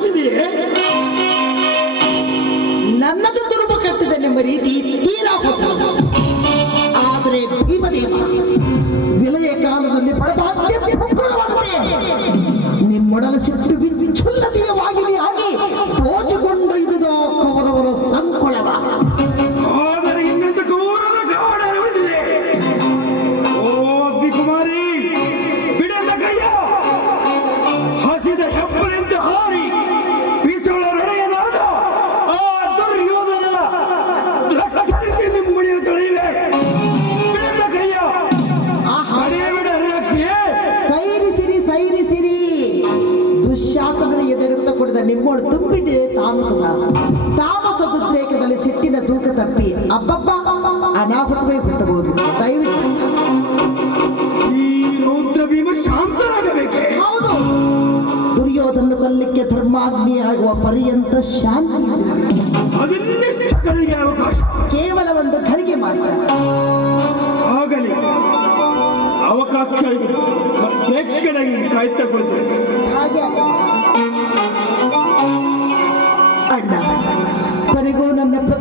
ಹೊರಡಿಸಿದೆಯೇ? ನನ್ನದು ತುರುಬು ಕಟ್ಟಿದೆನೆಂಬ ರೀತಿ ತೀರಾ ಹೊಸ. ಆದರೆ ಭೀಮದೇವ ವಿಲಯ ಕಾಲದಲ್ಲಿ ಪಡಬಾಧ್ಯ ನಿಮ್ಮೊಡಲ ಸಿಟ್ಟು ವಿಚ್ಛುಲ್ಲತೆಯ ವಾಹಿನಿ ಆಗಿ ದೋಚಿಕೊಂಡು ಇದುದೋ ಕವರವರ ಸಂಕೊಳವ. ಆದರೆ ಇನ್ನೊಂದು ದೂರದ ಗಾಢ ಉಳಿದಿದೆ. ಓ ಅಗ್ನಿಕುಮಾರಿ, ಬಿಡದ ಕೈಯ ಹಸಿದ ಹೆಬ್ಬಲೆಂದು ಹಾರಿ ಬೀಸುಗಳ ನಡೆಯಲಾದ ಆ ದುರ್ಯೋಧನನ ರಕ್ತಕ್ಕೆ ನಿಮ್ಮುಳಿಯ ತೊಳೆಯಿವೆ. ಬಿಡದ ಕೈಯ ಸೈರಿಸಿರಿ ಸೈರಿಸಿರಿ. ದುಶ್ಯಾಸನದ ಎದುರುತ್ತ ಕುಡಿದ ನಿಮ್ಮೋಳು ತುಂಬಿಟ್ಟಿದೆ ತಾಮಸ. ತಾಮಸ ಉದ್ರೇಕದಲ್ಲಿ ಸಿಟ್ಟಿನ ತೂಕ ತಪ್ಪಿ ಅಬ್ಬಬ್ಬ ಅನಾಹುತವೇ ಹುಟ್ಟಬಹುದು. ದಯವಿಟ್ಟು ಈ ರೌದ್ರ ಭೀಮ ಶಾಂತರಾಗಬೇಕೆ? ಹೌದು, ದುರ್ಯೋಧನ ಕೊಲ್ಲಿಕ್ಕೆ ಧರ್ಮಾಗ್ನಿ ಆಗುವ ಪರ್ಯಂತ ಶಾಂತಿ ಅದನ್ನೆಷ್ಟು ಗಳಿಗೆ ಅವಕಾಶ? ಕೇವಲ ಒಂದು ಘಳಿಗೆ ಮಾತ್ರ. ಆಗಲಿ, ಅವಕಾಶ ಪ್ರೇಕ್ಷಕರಾಗಿ ಕಾಯ್ತಾ ಕೊಡ್ತೇವೆ. ಹಾಗೆ